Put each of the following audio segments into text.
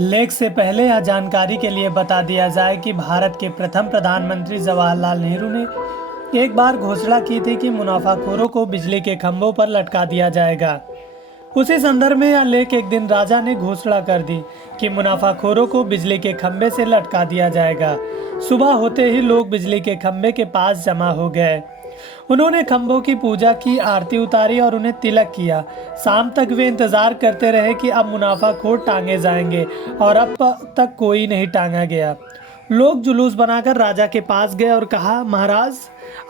लेख से पहले यह जानकारी के लिए बता दिया जाए कि भारत के प्रथम प्रधानमंत्री जवाहरलाल नेहरू ने एक बार घोषणा की थी कि मुनाफाखोरों को बिजली के खंभों पर लटका दिया जाएगा। उसी संदर्भ में यह लेख एक दिन राजा ने घोषणा कर दी कि मुनाफाखोरों को बिजली के खंभे से लटका दिया जाएगा। सुबह होते ही लोग बिजली के खंभे के पास जमा हो गए। उन्होंने खंभों की पूजा की, आरती उतारी और उन्हें तिलक किया। शाम तक वे इंतजार करते रहे कि अब मुनाफाखोर टांगे जाएंगे, और अब तक कोई नहीं टांगा गया। लोग जुलूस बनाकर राजा के पास गए और कहा, महाराज,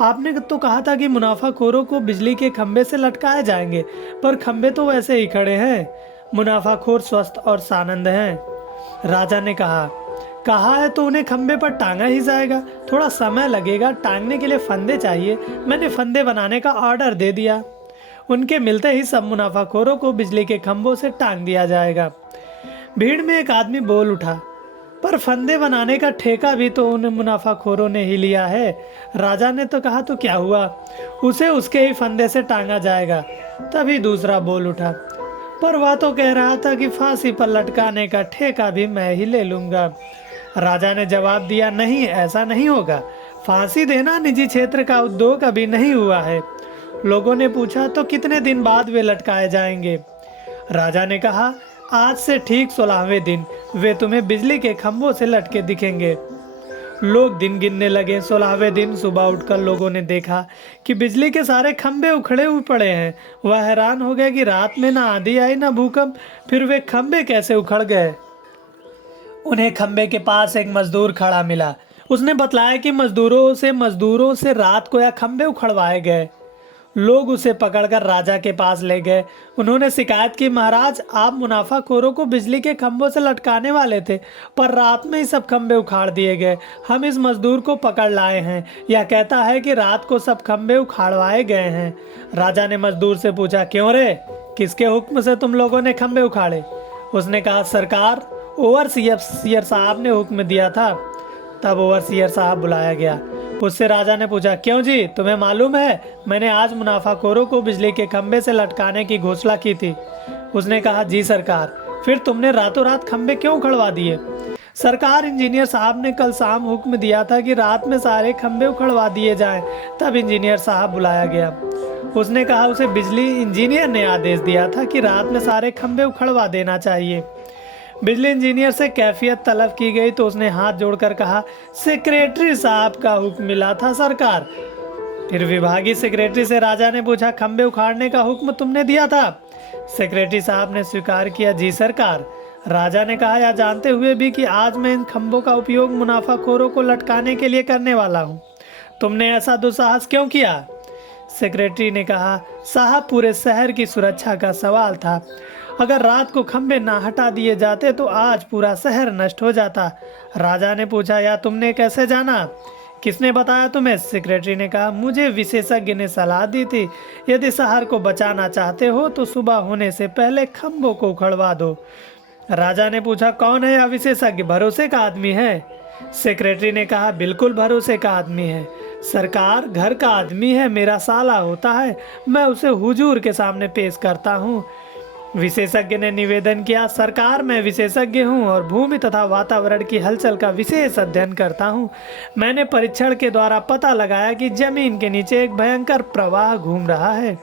आपने तो कहा था कि मुनाफाखोरों को बिजली के खंभे से लटकाए जाएंगे, पर खंभे तो वैसे ही खड़े हैं। मुनाफाखोर स्वस्थ और सानंद हैं। राजा ने कहा है तो उन्हें खंभे पर टांगा ही जाएगा। थोड़ा समय लगेगा, टांगने के लिए फंदे चाहिए। मैंने फंदे बनाने का ऑर्डर दे दिया। उनके मिलते ही सब मुनाफाखोरों को बिजली के खंभों से टांग दिया जाएगा। भीड़ में एक आदमी बोल उठा, पर फंदे बनाने का ठेका भी तो उन मुनाफाखोरों ने ही लिया है। राजा ने तो कहा, तो क्या हुआ, उसे उसके ही फंदे से टांगा जाएगा। तभी दूसरा बोल उठा, पर वह तो कह रहा था कि फांसी पर लटकाने का ठेका भी मैं ही ले लूंगा। राजा ने जवाब दिया, नहीं, ऐसा नहीं होगा। फांसी देना निजी क्षेत्र का उद्योग अभी नहीं हुआ है। लोगों ने पूछा, तो कितने दिन बाद वे लटकाए जाएंगे? राजा ने कहा, आज से ठीक 16वें दिन वे तुम्हें बिजली के खंभों से लटके दिखेंगे। लोग दिन गिनने लगे। 16वें दिन सुबह उठकर लोगों ने देखा कि बिजली के सारे खंभे उखड़े हुए पड़े हैं। वह हैरान हो गए कि रात में ना आंधी आई ना भूकंप, फिर वे खंभे कैसे उखड़ गए। उन्हें खंभे के पास एक मजदूर खड़ा मिला। उसने बतलाया कि मजदूरों से रात को यह खंभे उखड़वाए गए। लोग उसे पकड़कर राजा के पास ले गए। उन्होंने शिकायत की, महाराज, आप मुनाफाखोरों को बिजली के खंभों से लटकाने वाले थे, पर रात में ही सब खंभे उखाड़ दिए गए। हम इस मजदूर को पकड़ लाए हैं। यह कहता है कि रात को सब खंभे उखाड़वाए गए हैं। राजा ने मजदूर से पूछा, क्यों रे, किसके हुक्म से तुम लोगों ने खंभे उखाड़े? उसने कहा, सरकार, ओवरसीयर साहब ने हुक्म दिया था। तब ओवरसीयर साहब बुलाया गया। उससे राजा ने पूछा, क्यों जी, तुम्हें मालूम है मैंने आज मुनाफाखोरों को बिजली के खंभे से लटकाने की घोषणा की थी? उसने कहा, जी सरकार। फिर तुमने रातों रात खंभे क्यों उखड़वा दिए? सरकार, इंजीनियर साहब ने कल शाम हुक्म दिया था कि रात में सारे खंभे उखड़वा दिए जाएं। तब इंजीनियर साहब बुलाया गया। उसने कहा, उसे बिजली इंजीनियर ने आदेश दिया था कि रात में सारे खंभे उखड़वा देना चाहिए। बिजली इंजीनियर से कैफियत तलब की गई तो उसने हाथ जोड़कर कहा, सेक्रेटरी साहब का हुक्म मिला था सरकार। फिर विभागीय सेक्रेटरी से राजा ने पूछा, खंभे उखाड़ने का हुक्म तुमने दिया था? सेक्रेटरी साहब ने स्वीकार किया, जी सरकार। राजा ने कहा, यह जानते हुए भी कि आज मैं इन खंभों का उपयोग मुनाफाखोरों को लटकाने के लिए करने वाला हूँ, तुमने ऐसा दुस्साहस क्यों किया? सेक्रेटरी ने कहा, साहब, पूरे शहर की सुरक्षा का सवाल था। अगर रात को खंभे ना हटा दिए जाते तो आज पूरा शहर नष्ट हो जाता। राजा ने पूछा, या तुमने कैसे जाना? किसने बताया तुम्हें? सेक्रेटरी ने कहा, मुझे विशेषज्ञ ने सलाह दी थी। यदि शहर को बचाना चाहते हो तो सुबह होने से पहले खंभों को उखड़वा दो। राजा ने पूछा, कौन है यह विशेषज्ञ? भरोसे का आदमी है? सेक्रेटरी ने कहा, बिल्कुल भरोसे का आदमी है सरकार, घर का आदमी है, मेरा साला होता है। मैं उसे हुजूर के सामने पेश करता हूँ। विशेषज्ञ ने निवेदन किया, सरकार, मैं विशेषज्ञ हूँ और भूमि तथा वातावरण की हलचल का विशेष अध्ययन करता हूँ। मैंने परीक्षण के द्वारा पता लगाया कि जमीन के नीचे एक भयंकर प्रवाह घूम रहा है।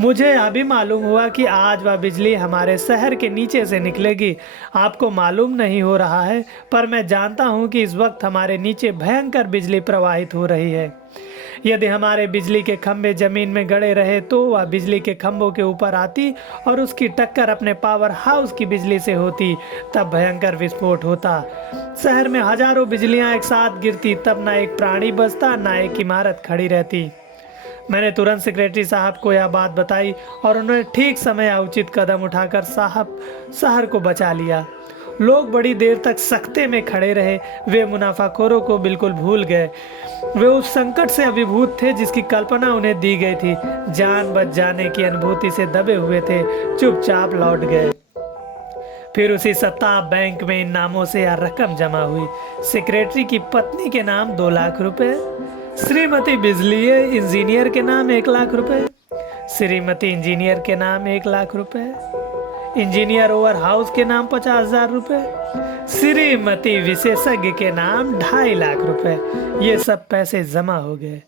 मुझे यह भी मालूम हुआ कि आज वह बिजली हमारे शहर के नीचे से निकलेगी। आपको मालूम नहीं हो रहा है, पर मैं जानता हूँ कि इस वक्त हमारे नीचे भयंकर बिजली प्रवाहित हो रही है। यदि हमारे बिजली के खंभे जमीन में गड़े रहे तो वह बिजली के खंभों के ऊपर आती और उसकी टक्कर अपने पावर हाउस की बिजली से होती। तब भयंकर विस्फोट होता। शहर में हजारों बिजलियां एक साथ गिरती। तब ना एक प्राणी बचता, ना एक इमारत खड़ी रहती। मैंने तुरंत सेक्रेटरी साहब को यह बात बताई और उन्होंने ठीक समय उचित कदम उठाकर शहर को बचा लिया। लोग बड़ी देर तक सख्ते में खड़े रहे। वे मुनाफाखोरों को बिल्कुल भूल गए। वे उस संकट से अभिभूत थे जिसकी कल्पना उन्हें दी गई थी। जान बच जाने की अनुभूति से दबे हुए थे, चुपचाप लौट गए। फिर उसी सप्ताह बैंक में इन नामों से यह रकम जमा हुई। सेक्रेटरी की पत्नी के नाम 2 लाख रुपए, श्रीमती बिजली इंजीनियर के नाम 1 लाख रुपए, श्रीमती इंजीनियर के नाम 1 लाख रुपए, इंजीनियर ओवर हाउस के नाम 50,000 रुपये, श्रीमती विशेषज्ञ के नाम 2.5 लाख रुपए। ये सब पैसे जमा हो गए।